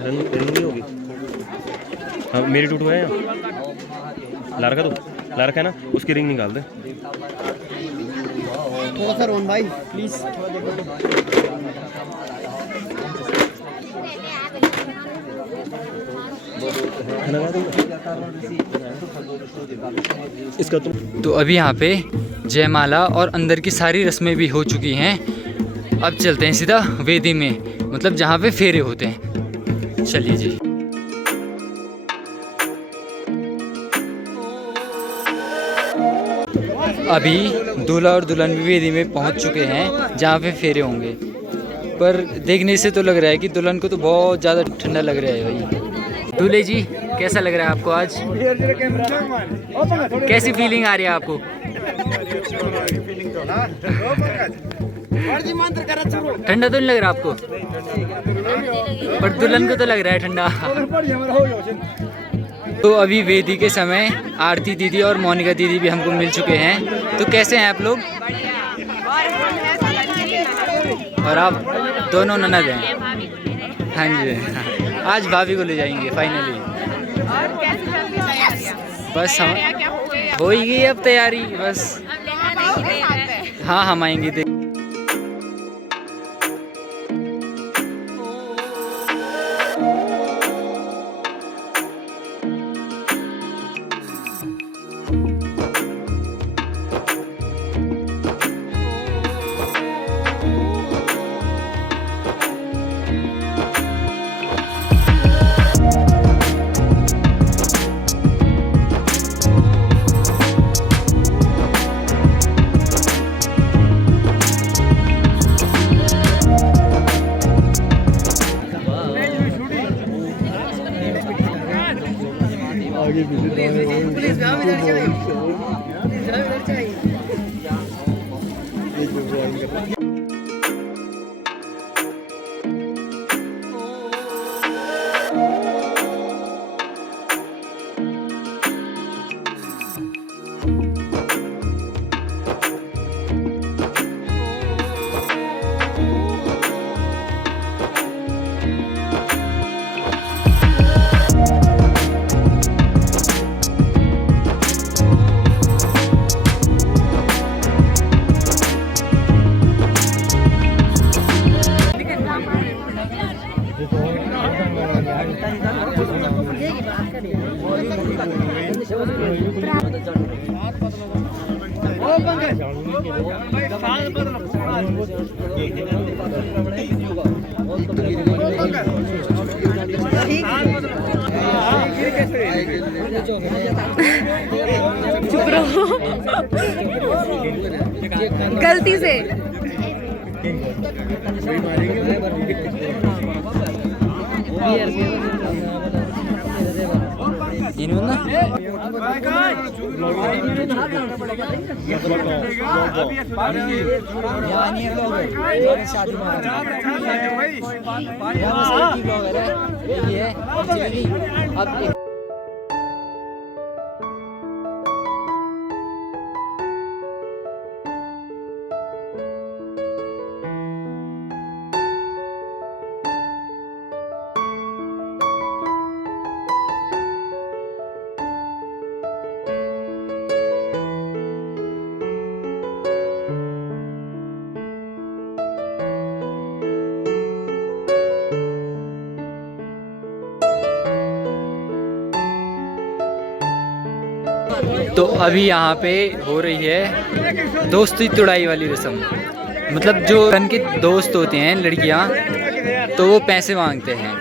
Running नहीं होगी। हाँ मेरी टूट है यहाँ लारका तो लारका है ना, उसकी रिंग निकाल दे। थोड़ा सा रोन भाई प्लीज थोड़ा देखो इसका तो अभी यहाँ पे जयमाला और अंदर की सारी रस्में भी हो चुकी हैं। अब चलते हैं सीधा वेदी में, मतलब जहाँ पे फेरे होते हैं। चलिए जी। अभी दूल्हा और दुल्हन भी वेदी में पहुँच चुके हैं जहाँ पे फेरे होंगे। पर देखने से तो लग रहा है कि दुल्हन को तो बहुत ज़्यादा ठंडा लग रहा है भाई। दूल्हे जी कैसा लग रहा है आपको आज? कैसी फीलिंग आ रही है आपको? ठंडा तो नहीं लग रहा आपको? पर दुल्हन को तो लग रहा है ठंडा। तो अभी वेदी के समय आरती दीदी और मोनिका दीदी भी हमको मिल चुके हैं। तो कैसे हैं आप लोग? और आप दोनों ननद हैं? हाँ जी, आज भाभी को ले जाएंगे फाइनली। बस हम हो ही गई अब तैयारी बस। हाँ हम आएंगे देख। चुप रहो गलती से। तो अभी यहाँ पे हो रही है दोस्ती तुड़ाई वाली रस्म। मतलब जो उनके दोस्त होते हैं लड़कियाँ, तो वो पैसे मांगते हैं।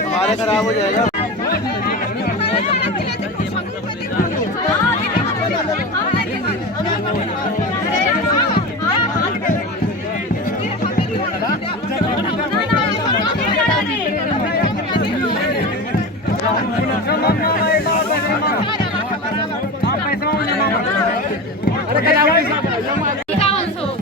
हमारा खराब हो जाएगा। पैसा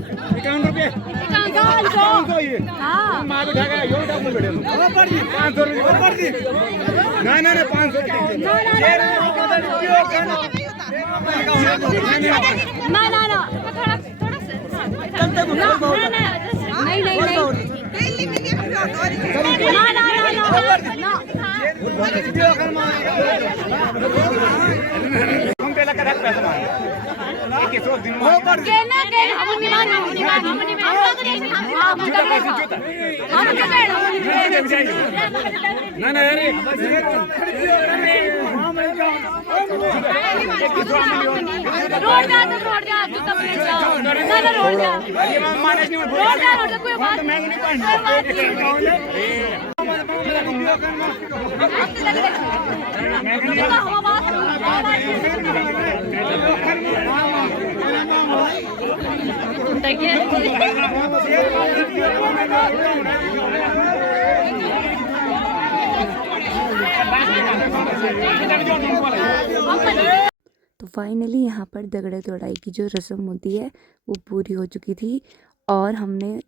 तो फाइनली यहाँ पर दगड़े तोड़ाई की जो रस्म होती है वो पूरी हो चुकी थी और हमने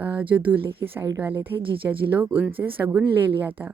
जो दूल्हे के साइड वाले थे जीजा जी लोग, उनसे शगुन ले लिया था।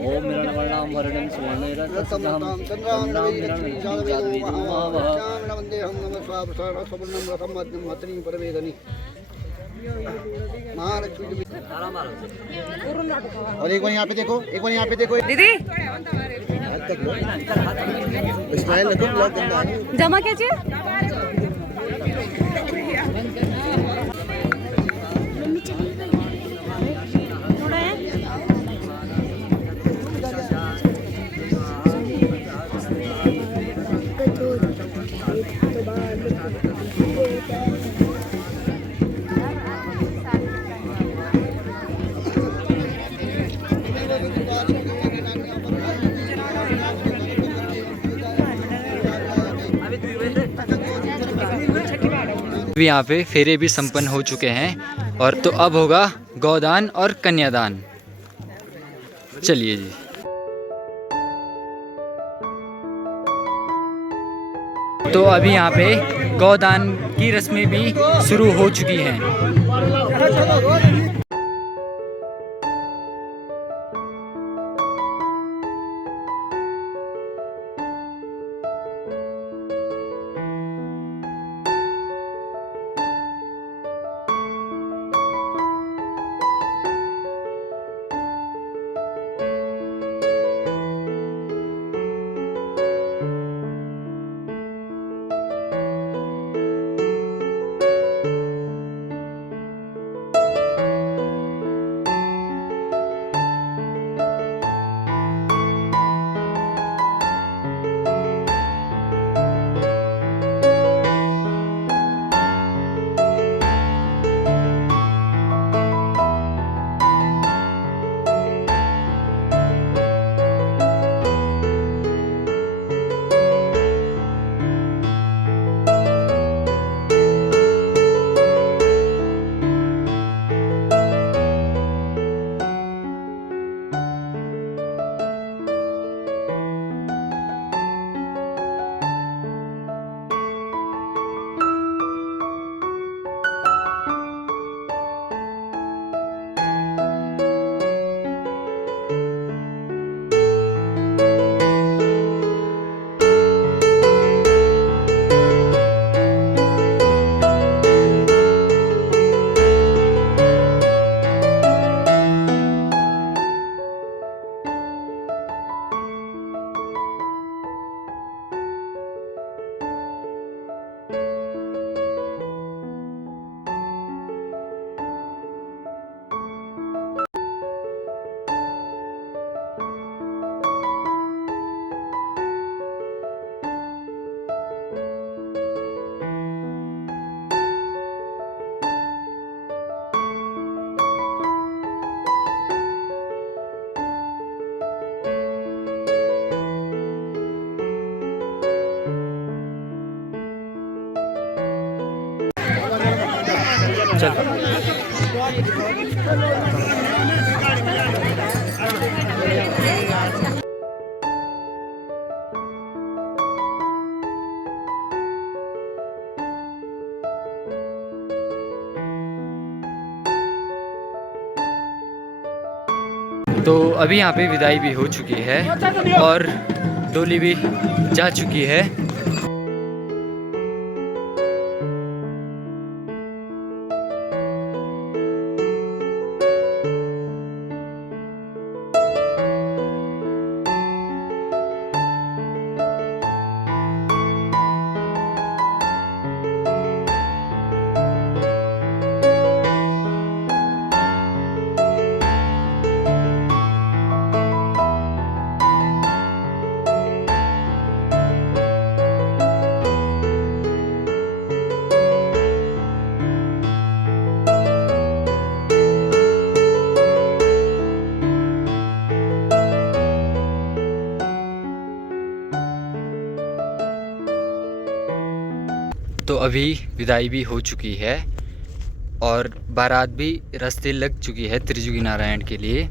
ओम मिरणवर्णां वर्णं और एक बार यहाँ पे देखो, एक बार यहाँ पे देखो दीदी स्माइल रखो, ब्लॉग करना है। जमा कीजिए। अभी यहाँ पे फेरे भी संपन्न हो चुके हैं और तो अब होगा गौदान और कन्यादान। चलिए जी। तो अभी यहाँ पे गौदान की रस्में भी शुरू हो चुकी हैं। तो अभी यहाँ पे विदाई भी हो चुकी है और डोली भी जा चुकी है। तो अभी विदाई भी हो चुकी है और बारात भी रास्ते लग चुकी है त्रिजुगी नारायण के लिए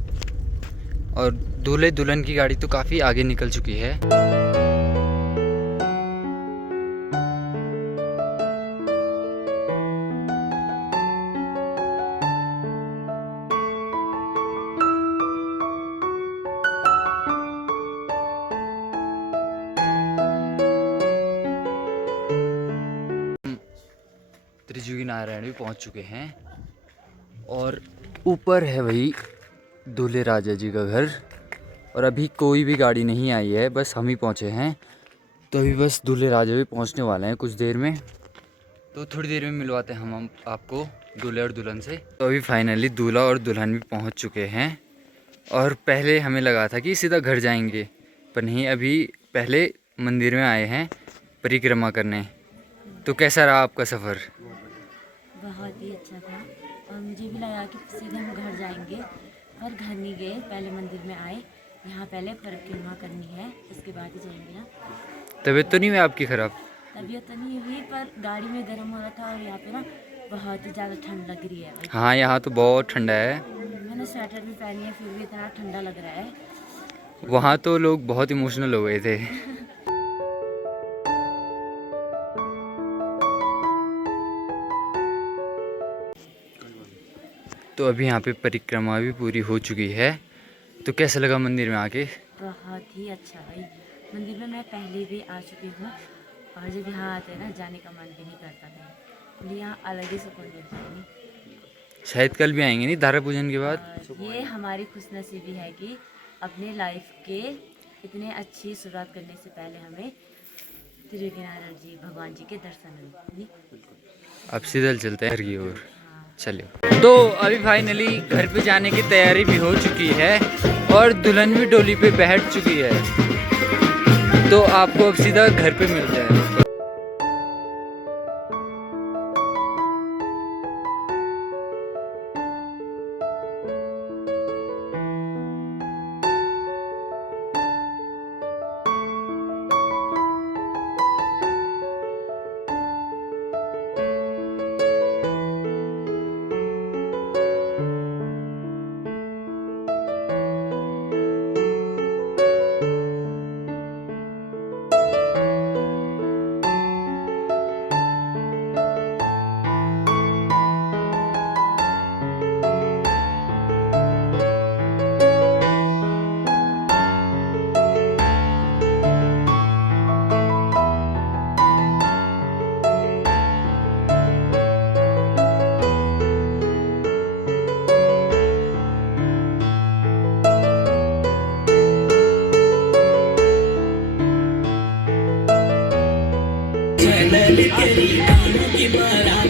और दूल्हे दुल्हन की गाड़ी तो काफ़ी आगे निकल चुकी है। त्रिजुगी नारायण भी पहुंच चुके हैं और ऊपर है वही दूल्हे राजा जी का घर और अभी कोई भी गाड़ी नहीं आई है, बस हम ही पहुंचे हैं। तो अभी बस दूल्हे राजा भी पहुंचने वाले हैं कुछ देर में, तो थोड़ी देर में मिलवाते हैं हम आपको दूल्हे और दुल्हन से। तो अभी फाइनली दूल्हा और दुल्हन भी पहुंच चुके हैं और पहले हमें लगा था कि सीधा घर जाएंगे, पर नहीं, अभी पहले मंदिर में आए हैं परिक्रमा करने। तो कैसा रहा आपका सफ़र? बहुत ही अच्छा था और मुझे भी लगा कि सीधे हम घर जाएंगे, पर घर नहीं गए, पहले मंदिर में आए। यहाँ पहले परिक्रमा करनी है, उसके बाद ही जाएंगे ना। तबीयत तो नहीं हुई आपकी ख़राब? तबीयत तो नहीं हुई पर गाड़ी में गर्म हो रहा था और यहाँ पे ना बहुत ही ज़्यादा ठंड लग रही है भाई। हाँ यहाँ तो बहुत ठंडा है। मैंने स्वेटर भी पहनी है फिर भी इतना ठंडा लग रहा है। वहाँ तो लोग बहुत इमोशनल हो गए थे। तो अभी यहाँ पे परिक्रमा भी पूरी हो चुकी है। तो कैसा लगा मंदिर में आके? बहुत ही अच्छा भाई। मंदिर में मैं पहले भी आ चुकी हूँ और जब यहाँ आते हैं ना जाने का मन भी नहीं करता था। यहाँ अलग ही सुकून मिलता है नहीं। शायद कल भी आएंगे नहीं धारा पूजन के बाद। और ये हमारी खुशनसीबी है कि अपने लाइफ के इतने अच्छी शुरुआत करने से पहले हमें त्रिविक्रम जी भगवान जी के दर्शन हुए। अब सीधा चलते हैं घर की ओर। चलिए। तो अभी फाइनली घर पे जाने की तैयारी भी हो चुकी है और दुल्हन भी डोली पे बैठ चुकी है। तो आपको अब सीधा घर पे मिलते हैं। तेरी बाहों की बारात